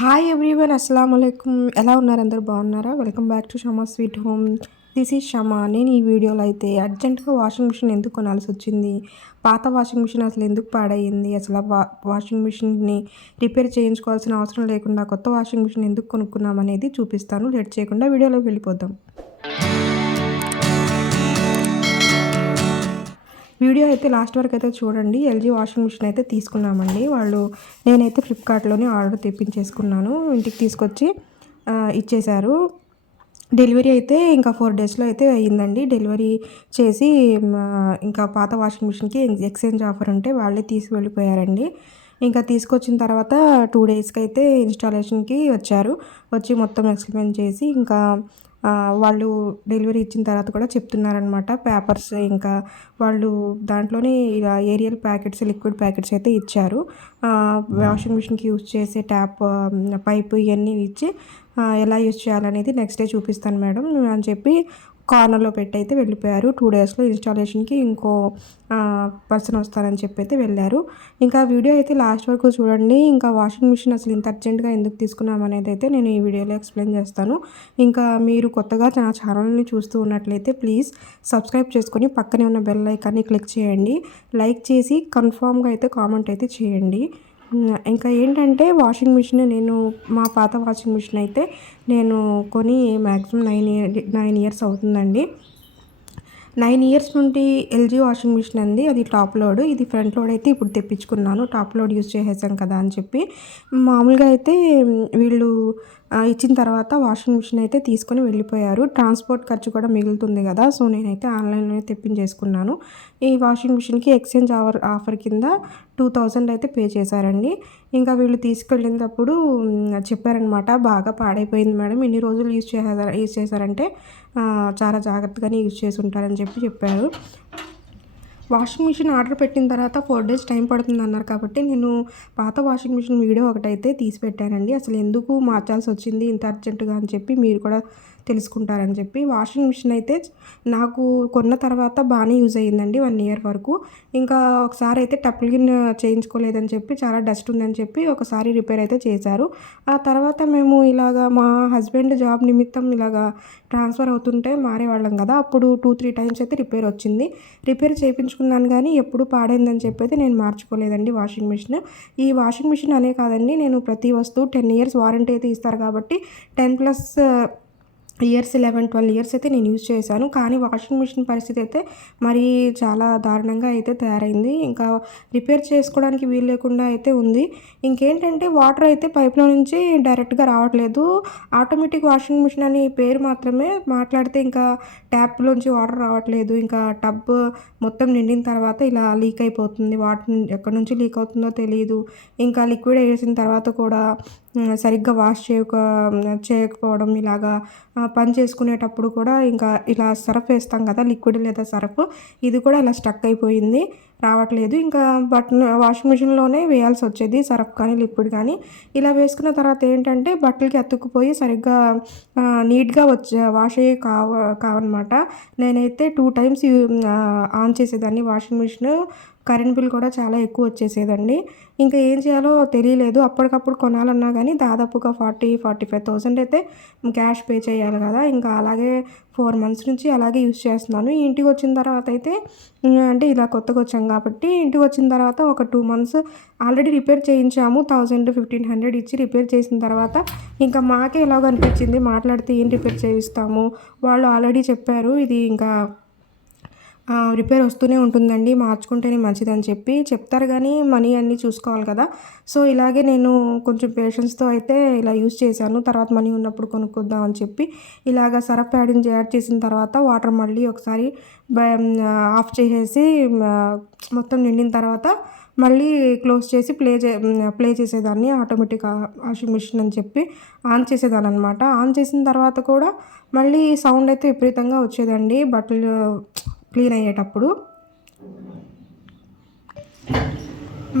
Hi everyone అస్సలాము అలైకుం. ఎలా ఉన్నారు? అందరూ బాగున్నారా? Welcome back to Shama sweet home. This is Shama. నేను ఈ వీడియోలో అయితే అర్జెంటుగా వాషింగ్ మిషన్ ఎందుకు కొనాల్సి వచ్చింది, పాత వాషింగ్ మిషన్ అసలు ఎందుకు పాడయ్యింది, అసలు వాషింగ్ మిషన్ని రిపేర్ చేయించుకోవాల్సిన అవసరం లేకుండా కొత్త వాషింగ్ మిషన్ ఎందుకు కొనుక్కున్నాం అనేది చూపిస్తాను. లేట్ చేయకుండా వీడియోలోకి వెళ్ళిపోదాం. వీడియో అయితే లాస్ట్ వరకు అయితే చూడండి. ఎల్జీ వాషింగ్ మిషన్ అయితే తీసుకున్నామండి. నేనైతే ఫ్లిప్కార్ట్లోనే ఆర్డర్ తెప్పించేసుకున్నాను. ఇంటికి తీసుకొచ్చి ఇచ్చేశారు. డెలివరీ అయితే ఇంకా 4 డేస్లో అయితే అయ్యిందండి. డెలివరీ చేసి ఇంకా పాత వాషింగ్ మిషన్కి ఎక్స్చేంజ్ ఆఫర్ ఉంటే వాళ్ళే తీసి వెళ్ళిపోయారండి. ఇంకా తీసుకొచ్చిన తర్వాత 2 డేస్కి అయితే ఇన్స్టాలేషన్కి వచ్చారు. వచ్చి మొత్తం ఎక్స్ప్లెయిన్ చేసి ఇంకా వాళ్ళు డెలివరీ ఇచ్చిన తర్వాత కూడా చెప్తున్నారనమాట. పేపర్స్ ఇంకా వాళ్ళు దాంట్లోనే ఇలా ఏరియల్ ప్యాకెట్స్, లిక్విడ్ ప్యాకెట్స్ అయితే ఇచ్చారు. వాషింగ్ మిషన్కి యూజ్ చేసే ట్యాప్, పైపు ఇవన్నీ ఇచ్చి ఎలా యూజ్ చేయాలనేది నెక్స్ట్ డే చూపిస్తాను మేడం అని చెప్పి కార్నర్లో పెట్టి అయితే వెళ్ళిపోయారు. 2 డేస్లో ఇన్స్టాలేషన్కి ఇంకో పర్సన్ వస్తారని చెప్పి అయితే వెళ్ళారు. ఇంకా వీడియో అయితే లాస్ట్ వరకు చూడండి. ఇంకా వాషింగ్ మిషన్ అసలు ఇంత అర్జెంటుగా ఎందుకు తీసుకున్నాం అనేది అయితే నేను ఈ వీడియోలో ఎక్స్ప్లెయిన్ చేస్తాను. ఇంకా మీరు కొత్తగా నా ఛానల్ని చూస్తూ ఉన్నట్లయితే ప్లీజ్ సబ్స్క్రైబ్ చేసుకొని పక్కనే ఉన్న బెల్ ఐకాన్ని క్లిక్ చేయండి. లైక్ చేసి కన్ఫామ్గా అయితే కామెంట్ అయితే చేయండి. ఇంకా ఏంటంటే వాషింగ్ మిషన్ మా పాత వాషింగ్ మిషన్ అయితే నేను కొని మ్యాక్సిమం 9 ఇయర్స్ అవుతుందండి. 9 ఇయర్స్ నుండి ఎల్జీ వాషింగ్ మిషన్ అండి. అది టాప్ లోడ్, ఇది ఫ్రంట్ లోడ్ అయితే ఇప్పుడు తెప్పించుకున్నాను. టాప్ లోడ్ యూజ్ చేసేసాం కదా అని చెప్పి. మామూలుగా అయితే వీళ్ళు ఇచ్చిన తర్వాత వాషింగ్ మిషన్ అయితే తీసుకొని వెళ్ళిపోయారు. ట్రాన్స్పోర్ట్ ఖర్చు కూడా మిగులుతుంది కదా, సో నేనైతే ఆన్లైన్లోనే తెప్పించేసుకున్నాను. ఈ వాషింగ్ మిషన్కి ఎక్స్చేంజ్ ఆఫర్ కింద 2000 అయితే పే చేశారండి. ఇంకా వీళ్ళు తీసుకెళ్ళినప్పుడు చెప్పారనమాట, బాగా పాడైపోయింది మేడం, ఇన్ని రోజులు యూజ్ చేశారంటే చాలా జాగ్రత్తగానే యూజ్ చేసి ఉంటారని చెప్పారు. వాషింగ్ మిషన్ ఆర్డర్ పెట్టిన తర్వాత 4 డేస్ టైం పడుతుంది అన్నారు కాబట్టి నేను పాత వాషింగ్ మిషన్ వీడియో ఒకటైతే తీసి పెట్టానండి. అసలు ఎందుకు మార్చాల్సి వచ్చింది ఇంత అర్జెంటుగా అని చెప్పి మీరు కూడా తెలుసుకుంటారని చెప్పి. వాషింగ్ మిషన్ అయితే నాకు కొన్న తర్వాత బాగానే యూజ్ అయ్యిందండి 1 ఇయర్ వరకు. ఇంకా ఒకసారి అయితే టప్లిన్ చేయించుకోలేదని చెప్పి, చాలా డస్ట్ ఉందని చెప్పి ఒకసారి రిపేర్ అయితే చేశారు. ఆ తర్వాత మేము ఇలాగా మా హస్బెండ్ జాబ్ నిమిత్తం ఇలాగా ట్రాన్స్ఫర్ అవుతుంటే మారేవాళ్ళం కదా, అప్పుడు 2-3 టైమ్స్ అయితే రిపేర్ వచ్చింది. రిపేర్ చేయించుకున్నాను కానీ ఎప్పుడు పాడైందని చెప్పి అయితే నేను మార్చుకోలేదండి వాషింగ్ మిషన్. ఈ వాషింగ్ మిషన్ అనే కాదండి, నేను ప్రతి వస్తువు 10 ఇయర్స్ వారంటీ అయితే ఇస్తారు కాబట్టి 10+ ఇయర్స్, 11-12 ఇయర్స్ అయితే నేను యూజ్ చేశాను. కానీ వాషింగ్ మిషన్ పరిస్థితి అయితే మరీ చాలా దారుణంగా అయితే తయారైంది. ఇంకా రిపేర్ చేసుకోవడానికి వీలు లేకుండా అయితే ఉంది. ఇంకేంటంటే వాటర్ అయితే పైప్లో నుంచి డైరెక్ట్గా రావట్లేదు. ఆటోమేటిక్ వాషింగ్ మిషన్ అని పేరు మాత్రమే, మాట్లాడితే ఇంకా ట్యాప్లోంచి వాటర్ రావట్లేదు. ఇంకా టబ్ మొత్తం నిండిన తర్వాత ఇలా లీక్ అయిపోతుంది. వాటర్ ఎక్కడి నుంచి లీక్ అవుతుందో తెలియదు. ఇంకా లిక్విడ్ వేసిన తర్వాత కూడా సరిగ్గా వాష్ చేయకపోవడం, ఇలాగా పని చేసుకునేటప్పుడు కూడా ఇంకా ఇలా సర్ఫ్ వేస్తాం కదా, లిక్విడ్ లేదా సర్ఫ్, ఇది కూడా ఇలా స్టక్ అయిపోయింది, రావట్లేదు. ఇంకా వాషింగ్ మిషన్లోనే వేయాల్సి వచ్చేది సర్ఫ్ కానీ లిక్విడ్ కానీ. ఇలా వేసుకున్న తర్వాత ఏంటంటే బట్టలకి అతుక్కుపోయి సరిగ్గా నీట్గా వాష్ అయ్యి కావన్నమాట. నేనైతే 2 టైమ్స్ ఆన్ చేసేదాన్ని వాషింగ్ మిషన్. కరెంట్ బిల్ కూడా చాలా ఎక్కువ వచ్చేసేదండి. ఇంకా ఏం చేయాలో తెలియలేదు. అప్పటికప్పుడు కొనాలన్నా కానీ దాదాపుగా 40,000-45,000 అయితే క్యాష్ పే చేయాలి కదా. ఇంకా అలాగే 4 మంత్స్ నుంచి అలాగే యూజ్ చేస్తున్నాను. ఇంటికి వచ్చిన తర్వాత అయితే అంటే ఇలా కొత్తగా వచ్చాం కాబట్టి ఇంటికి వచ్చిన తర్వాత ఒక 2 మంత్స్ ఆల్రెడీ రిపేర్ చేయించాము. 1,000-1,500 ఇచ్చి రిపేర్ చేసిన తర్వాత ఇంకా మాకే ఎలాగో అనిపించింది, మాట్లాడితే ఏం రిపేర్ చేయిస్తాము, వాళ్ళు ఆల్రెడీ చెప్పారు ఇది ఇంకా రిపేర్ వస్తూనే ఉంటుందండి, మార్చుకుంటేనే మంచిదని చెప్పి చెప్తారు కానీ మనీ అన్నీ చూసుకోవాలి కదా. సో ఇలాగే నేను కొంచెం పేషెన్స్తో అయితే ఇలా యూజ్ చేశాను. తర్వాత మనీ ఉన్నప్పుడు కొనుక్కుందాం అని చెప్పి ఇలాగ సర్ఫ్ యాడ్ చేసిన తర్వాత వాటర్ మళ్ళీ ఒకసారి ఆఫ్ చేసేసి మొత్తం నిండిన తర్వాత మళ్ళీ క్లోజ్ చేసి ప్లే చేసేదాన్ని. ఆటోమేటిక్ వాషింగ్ మిషన్ అని చెప్పి ఆన్ చేసేదాన్ని అనమాట. ఆన్ చేసిన తర్వాత కూడా మళ్ళీ సౌండ్ అయితే విపరీతంగా వచ్చేదండి బట్టలు క్లీన్ అయ్యేటప్పుడు.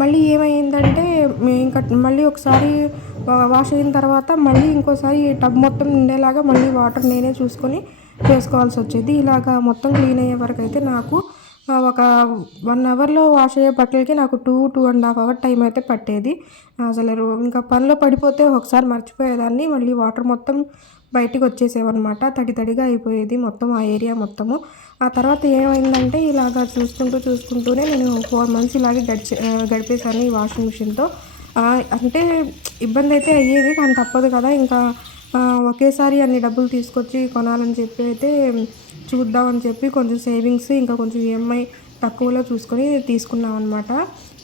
మళ్ళీ ఏమైందంటే ఇంకా మళ్ళీ ఒకసారి వాష్ అయిన తర్వాత మళ్ళీ ఇంకోసారి టబ్ మొత్తం నిండేలాగా మళ్ళీ వాటర్ నేనే చూసుకొని వేసుకోవాల్సి వచ్చేది. ఇలాగా మొత్తం క్లీన్ అయ్యే వరకు అయితే నాకు ఒక 1 అవర్‌లో వాష్ అయ్యే బట్టలకి నాకు 2 అవర్ టైం అయితే పట్టేది. అసలు ఇంకా పనిలో పడిపోతే ఒకసారి మర్చిపోయేదాన్ని. మళ్ళీ వాటర్ మొత్తం బయటికొచ్చేసేవన్నమాట. తడి తడిగా అయిపోయేది మొత్తం ఆ ఏరియా మొత్తము. ఆ తర్వాత ఏమైందంటే ఇలాగ చూసుకుంటూనే నేను 4 మంత్స్ ఇలాగే గడిపేశాను ఈ వాషింగ్ మిషన్‌తో. అంటే ఇబ్బందయితే అయ్యేది. కానీ తప్పదు కదా! ఇంకా ఒకేసారి అన్ని డబ్బులు తీసుకొచ్చి కొనాలని చెప్పి అయితే చూద్దామని చెప్పి కొంచెం సేవింగ్స్ ఇంకా కొంచెం ఈఎంఐ తక్కువలో చూసుకొని తీసుకున్నామనమాట.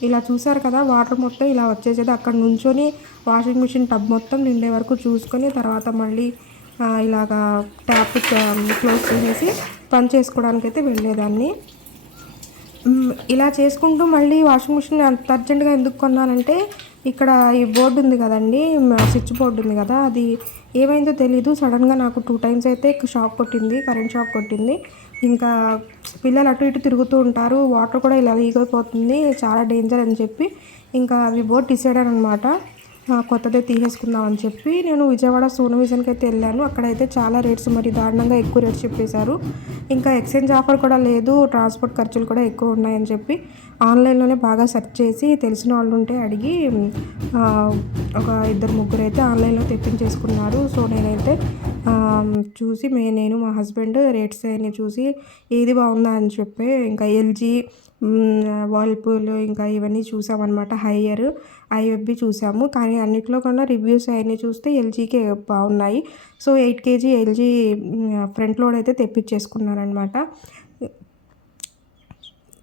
ఇలా చూసారు కదా! వాటర్ మొత్తం ఇలా వచ్చేసేది. అక్కడ నుంచొని వాషింగ్ మిషన్ టబ్ మొత్తం నిండే వరకు చూసుకొని తర్వాత మళ్ళీ ఇలాగా ట్యాప్ క్లోజ్ చేసేసి పని చేసుకోవడానికైతే వెళ్ళేదాన్ని. ఇలా చేసుకుంటూ మళ్ళీ వాషింగ్ మిషన్ అంత అర్జెంట్‌గా ఎందుకు కొన్నానంటే, ఇక్కడ ఈ బోర్డ్ ఉంది కదండీ! స్విచ్ బోర్డ్ ఉంది కదా! అది ఏమైందో తెలీదు. సడెన్‌గా నాకు 2 టైమ్స్ అయితే షాక్ కొట్టింది. కరెంట్ షాక్ కొట్టింది. ఇంకా పిల్లలు అటు ఇటు తిరుగుతూ ఉంటారు. వాటర్ కూడా ఇలా లీక్ అయిపోతుంది. చాలా డేంజర్ అని చెప్పి ఇంకా బోర్డ్ డిసైడ్ అయ్యాననమాట. కొత్తదే తీసేసుకుందాం అని చెప్పి నేను విజయవాడ సోను విజన్‌కి అయితే వెళ్ళాను. అక్కడైతే చాలా రేట్స్ మరి దారుణంగా ఎక్కువ రేట్స్ చెప్పేశారు. ఇంకా ఎక్స్చేంజ్ ఆఫర్ కూడా లేదు. ట్రాన్స్‌పోర్ట్ ఖర్చులు కూడా ఎక్కువ ఉన్నాయని చెప్పి ఆన్‌లైన్‌లోనే బాగా సెర్చ్ చేసి తెలిసిన వాళ్ళు ఉంటే అడిగి ఒక ఇద్దరు ముగ్గురైతే ఆన్‌లైన్‌లో తెప్పించేసుకున్నారు. సో నేనైతే చూసి నేను మా హస్బెండ్ రేట్స్ అయన్నీ చూసి ఏది బాగుందా అని చెప్పి ఇంకా ఎల్జీ, వర్ల్‌పూల్ ఇంకా ఇవన్నీ చూసామన్నమాట. హైయర్, ఐఎఫ్‌బీ చూసాము. కానీ అన్నిట్లో కన్నా రివ్యూస్ అయన్నీ చూస్తే ఎల్జీకే బాగున్నాయి. So 8 KG LG front load అయితే తెప్పించేసుకున్నాననమాట.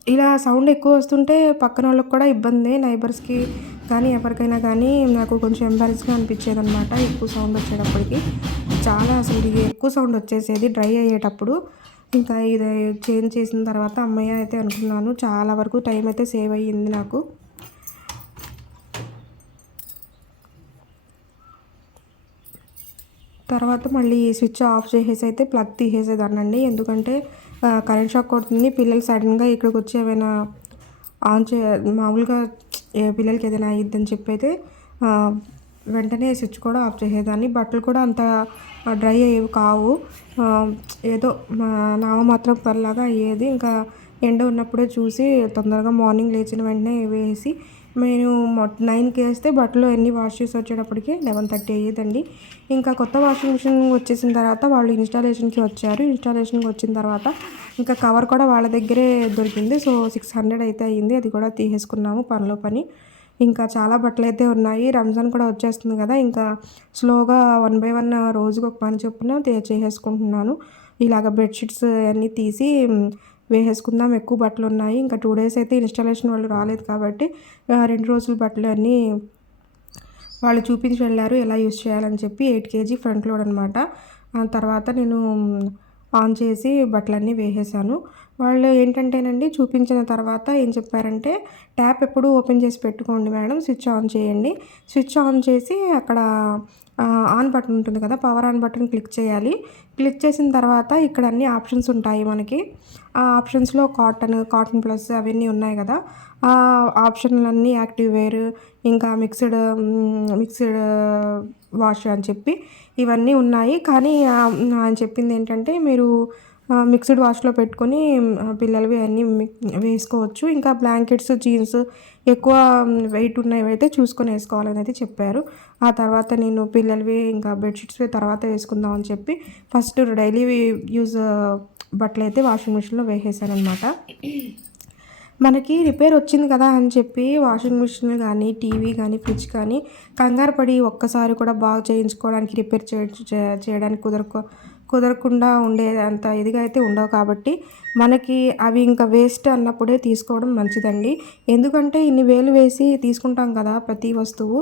ఇలా సౌండ్ ఎక్కువ వస్తుంటే పక్కనోళ్ళకి కూడా ఇబ్బందే. నైబర్స్‌కి కానీ ఎవరికైనా కానీ నాకు కొంచెం ఎంబారస్‌గా అనిపించేదనమాట. ఎక్కువ సౌండ్ వచ్చేటప్పటికి. చాలా అసలు ఇది ఎక్కువ సౌండ్ వచ్చేసేది డ్రై అయ్యేటప్పుడు. ఇంకా ఇది చేంజ్ చేసిన తర్వాత హమ్మయ్య అయితే అనుకున్నాను. చాలా వరకు టైం అయితే సేవ్ అయ్యింది నాకు. తర్వాత మళ్ళీ స్విచ్ ఆఫ్ చేసేసి అయితే ప్లగ్ తీసేసేదాన్నండి. ఎందుకంటే కరెంట్ షాక్ కొడుతుంది. పిల్లలు సడన్‌గా ఇక్కడికొచ్చి ఏమైనా ఆన్ చే మామూలుగా పిల్లలకి ఏదైనా అయ్యిద్దని చెప్పి అయితే వెంటనే స్విచ్ కూడా ఆఫ్ చేసేదాన్ని. బట్టలు కూడా అంత డ్రై అయ్యేవి కావు. ఏదో నామమాత్రం పనిలాగా అయ్యేది. ఇంకా ఎండ ఉన్నప్పుడే చూసి తొందరగా మార్నింగ్ లేచిన వెంటనే వేసి నేను 9కి వేస్తే బట్టలు అన్నీ వాష్ చేసి వచ్చేటప్పటికి 11:30 అయ్యేదండి. ఇంకా కొత్త వాషింగ్ మిషన్ వచ్చేసిన తర్వాత వాళ్ళు ఇన్స్టాలేషన్‌కి వచ్చారు. ఇన్స్టాలేషన్‌కి వచ్చిన తర్వాత ఇంకా కవర్ కూడా వాళ్ళ దగ్గరే దొరికింది. సో 600 అయితే అయ్యింది. అది కూడా తీసేసుకున్నాము పనిలో పని. ఇంకా చాలా బట్టలైతే ఉన్నాయి. రంజాన్ కూడా వచ్చేస్తుంది కదా! ఇంకా స్లోగా 1 బై 1 రోజుకి ఒక పని చొప్పున చేసేసుకుంటున్నాను. ఇలాగ బెడ్‌షీట్స్ అన్నీ తీసి వేసేసుకుందాం. ఎక్కువ బట్టలున్నాయి. ఇంకా 2 డేస్ అయితే ఇన్స్టాలేషన్ వాళ్ళు రాలేదు కాబట్టి 2 రోజుల బట్టలు అన్నీ వాళ్ళు చూపించి వెళ్ళారు. ఎలా యూజ్ చేయాలని చెప్పి 8 కేజీ ఫ్రంట్ లోడ్ అనమాట. తర్వాత నేను ఆన్ చేసి బట్టలన్నీ వేసేసాను. వాళ్ళు ఏంటంటేనండి చూపించిన తర్వాత ఏం చెప్పారంటే, ట్యాప్ ఎప్పుడు ఓపెన్ చేసి పెట్టుకోండి మేడం, స్విచ్ ఆన్ చేయండి. స్విచ్ ఆన్ చేసి అక్కడ ఆన్ బటన్ ఉంటుంది కదా! పవర్ ఆన్ బటన్ క్లిక్ చేయాలి. క్లిక్ చేసిన తర్వాత ఇక్కడ అన్ని ఆప్షన్స్ ఉంటాయి మనకి. ఆ ఆప్షన్స్‌లో కాటన్ ప్లస్ అవన్నీ ఉన్నాయి కదా! ఆ ఆప్షన్‌లన్నీ యాక్టివ్ వేర్ ఇంకా మిక్స్డ్ వాష్ అని చెప్పి ఇవన్నీ ఉన్నాయి. కానీ ఆయన చెప్పింది ఏంటంటే మీరు మిక్స్డ్ వాష్‌లో పెట్టుకొని పిల్లలవి అన్నీ వేసుకోవచ్చు. ఇంకా బ్లాంకెట్స్, జీన్స్ ఎక్కువ వెయిట్ ఉన్నవైతే చూసుకొని వేసుకోవాలని అయితే చెప్పారు. ఆ తర్వాత నేను పిల్లలవి ఇంకా బెడ్‌షీట్స్‌వి తర్వాత వేసుకుందాం అని చెప్పి ఫస్ట్ డైలీ యూజ్ బట్టలైతే వాషింగ్ మిషన్‌లో వేసేసాననమాట. మనకి రిపేర్ వచ్చింది కదా అని చెప్పి వాషింగ్ మిషన్ కానీ, టీవీ కానీ, ఫ్రిడ్జ్ కానీ కంగారు పడి ఒక్కసారి కూడా బాగు చేయించుకోవడానికి రిపేర్ చేయడానికి కుదరకుండా ఉండే అంత ఇదిగా అయితే ఉండవు కాబట్టి మనకి అవి ఇంకా వేస్ట్ అన్నప్పుడే తీసుకోవడం మంచిదండి. ఎందుకంటే ఇన్ని వేలు వేసి తీసుకుంటాం కదా ప్రతి వస్తువు.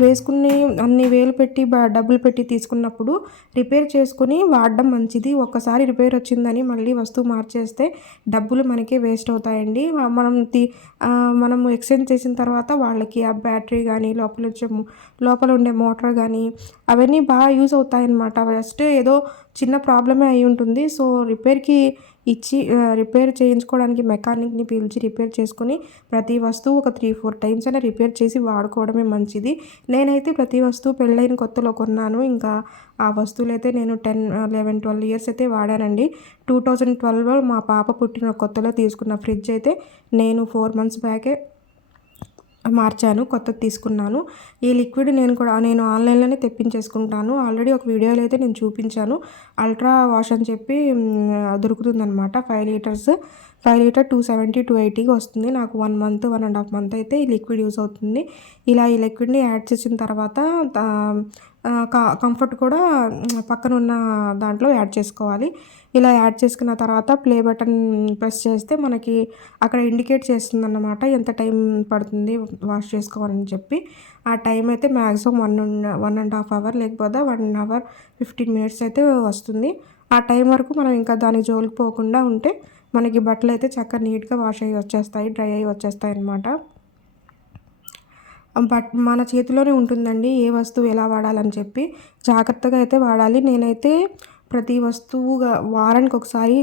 వేసుకుని అన్ని వేలు పెట్టి డబ్బులు పెట్టి తీసుకున్నప్పుడు రిపేర్ చేసుకుని వాడడం మంచిది. ఒక్కసారి రిపేర్ వచ్చిందని మళ్ళీ వస్తువు మార్చేస్తే డబ్బులు మనకే వేస్ట్ అవుతాయండి. మనము ఎక్స్చేంజ్ చేసిన తర్వాత వాళ్ళకి ఆ బ్యాటరీ కానీ లోపల ఉండే మోటార్ కానీ అవన్నీ బాగా యూజ్ అవుతాయన్నమాట. జస్ట్ ఏదో చిన్న చిన్న ప్రాబ్లమే అయి ఉంటుంది. సో, రిపేర్‌కి ఇచ్చి రిపేర్ చేయించుకోవడానికి మెకానిక్‌ని పిలిచి రిపేర్ చేసుకొని ప్రతి వస్తువు ఒక 3, 4 టైమ్స్ అయినా రిపేర్ చేసి వాడుకోవడమే మంచిది. నేనైతే ప్రతి వస్తువు పెళ్ళైన కొత్తలో కొన్నాను. ఇంకా ఆ వస్తువులైతే నేను 10, 11, 12 ఇయర్స్ అయితే వాడానండి. 2012లో మా పాప పుట్టిన కొత్తలో తీసుకున్న ఫ్రిడ్జ్ అయితే నేను 4 మంత్స్ బ్యాకే మార్చాను. కొత్తది తీసుకున్నాను. ఈ లిక్విడ్ నేను ఆన్‌లైన్‌లోనే తెప్పించేసుకుంటాను. ఆల్రెడీ ఒక వీడియోలో అయితే నేను చూపించాను. అల్ట్రా వాష్ అని చెప్పి దొరుకుతుందనమాట. 5 లీటర్స్ 5 లీటర్ 270, 280కి వస్తుంది. నాకు 1 మంత్, 1 ½ మంత్ అయితే ఈ లిక్విడ్ యూజ్ అవుతుంది. ఇలా ఈ లిక్విడ్‌ని యాడ్ చేసిన తర్వాత కంఫర్ట్ కూడా పక్కనున్న దాంట్లో యాడ్ చేసుకోవాలి. ఇలా యాడ్ చేసుకున్న తర్వాత ప్లే బటన్ ప్రెస్ చేస్తే మనకి అక్కడ ఇండికేట్ చేస్తుందన్నమాట. ఎంత టైం పడుతుంది వాష్ చేసుకోవాలని చెప్పి. ఆ టైం అయితే మ్యాక్సిమం 1 ½ అవర్ లేకపోతే 1 అవర్ 15 మినిట్స్ అయితే వస్తుంది. ఆ టైం వరకు మనం ఇంకా దానికి జోలికి పోకుండా ఉంటే మనకి బట్టలైతే చక్కగా నీట్‌గా వాష్ అయ్యి వచ్చేస్తాయి. డ్రై అయ్యి వచ్చేస్తాయన్నమాట. బట్ మన చేతిలోనే ఉంటుందండి ఏ వస్తువు ఎలా వాడాలని చెప్పి. జాగ్రత్తగా అయితే వాడాలి. నేనైతే ప్రతి వస్తువుగా వారానికి ఒకసారి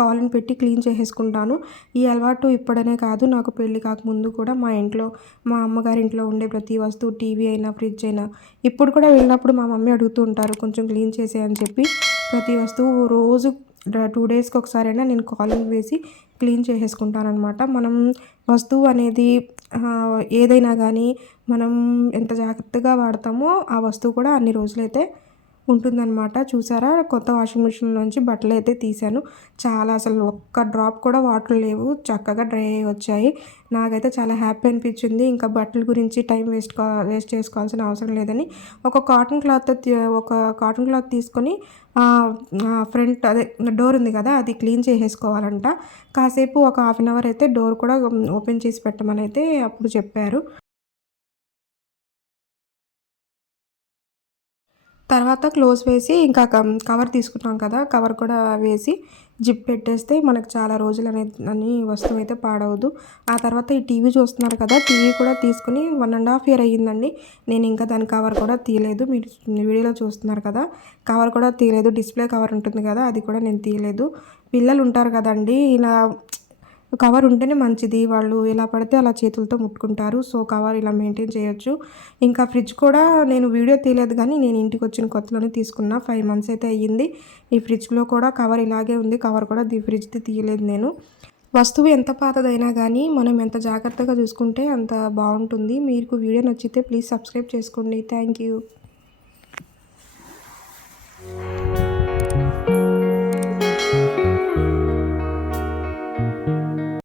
కాలన్ పెట్టి క్లీన్ చేసేసుకుంటాను. ఈ అలవాటు ఇప్పుడనే కాదు, నాకు పెళ్లి కాకముందు కూడా మా ఇంట్లో, మా అమ్మగారింట్లో ఉండే ప్రతి వస్తువు టీవీ అయినా, ఫ్రిడ్జ్ అయినా ఇప్పుడు కూడా వెళ్ళినప్పుడు మా మమ్మీ అడుగుతూ ఉంటారు కొంచెం క్లీన్ చేసేయి అని చెప్పి. ప్రతి వస్తువు రోజు 2 డేస్‌కి ఒకసారైనా నేను కాలన్ వేసి క్లీన్ చేసేసుకుంటాననమాట. మనం వస్తువు అనేది ఏదైనా గానీ మనం ఎంత జాగ్రత్తగా వాడతామో ఆ వస్తువు కూడా అన్ని రోజులైతే ఉంటుందనమాట. చూసారా, కొత్త వాషింగ్ మిషన్‌లోంచి బట్టలైతే తీశాను. చాలా అసలు ఒక్క డ్రాప్ కూడా వాటర్ లేవు. చక్కగా డ్రై అయ్యి వచ్చాయి. నాకైతే చాలా హ్యాపీ అనిపించింది. ఇంకా బట్టల గురించి టైం వేస్ట్ చేసుకోవాల్సిన అవసరం లేదని ఒక కాటన్ క్లాత్ తీసుకొని ఫ్రంట్ అదే డోర్ ఉంది కదా, అది క్లీన్ చేసేసుకోవాలంట. కాసేపు ఒక హాఫ్ అన్ అవర్ అయితే డోర్ కూడా ఓపెన్ చేసి పెట్టమని అయితే అప్పుడు చెప్పారు. తర్వాత క్లోజ్ వేసి ఇంకా కవర్ తీసుకున్నాం కదా, కవర్ కూడా వేసి జిప్ పెట్టేస్తే మనకు చాలా రోజులు అని వస్తువు అయితే పాడవదు. ఆ తర్వాత ఈ టీవీ చూస్తున్నారు కదా, టీవీ కూడా తీసుకుని 1 ½ ఇయర్ అయ్యిందండి. నేను ఇంకా దాని కవర్ కూడా తీయలేదు. మీరు వీడియోలో చూస్తున్నారు కదా, కవర్ కూడా తీయలేదు. డిస్ప్లే కవర్ ఉంటుంది కదా, అది కూడా నేను తీయలేదు. పిల్లలు ఉంటారు కదండి, ఇలా కవర్ ఉంటేనే మంచిది. వాళ్ళు ఎలా పడితే అలా చేతులతో ముట్టుకుంటారు. సో, కవర్ ఇలా మెయింటైన్ చేయొచ్చు. ఇంకా ఫ్రిడ్జ్ కూడా నేను వీడియో తీయలేదు కానీ నేను ఇంటికొచ్చిన కొత్తలోనే తీసుకున్నా. 5 మంత్స్ అయితే అయ్యింది. ఈ ఫ్రిడ్జ్‌లో కూడా కవర్ ఇలాగే ఉంది. కవర్ కూడా ఫ్రిడ్జ్‌ది తీయలేదు నేను. వస్తువు ఎంత పాతదైనా గానీ మనం ఎంత జాగ్రత్తగా చూసుకుంటే అంత బావుంటుంది. మీకు వీడియో నచ్చితే ప్లీజ్ సబ్స్క్రైబ్ చేసుకోండి. Thank you.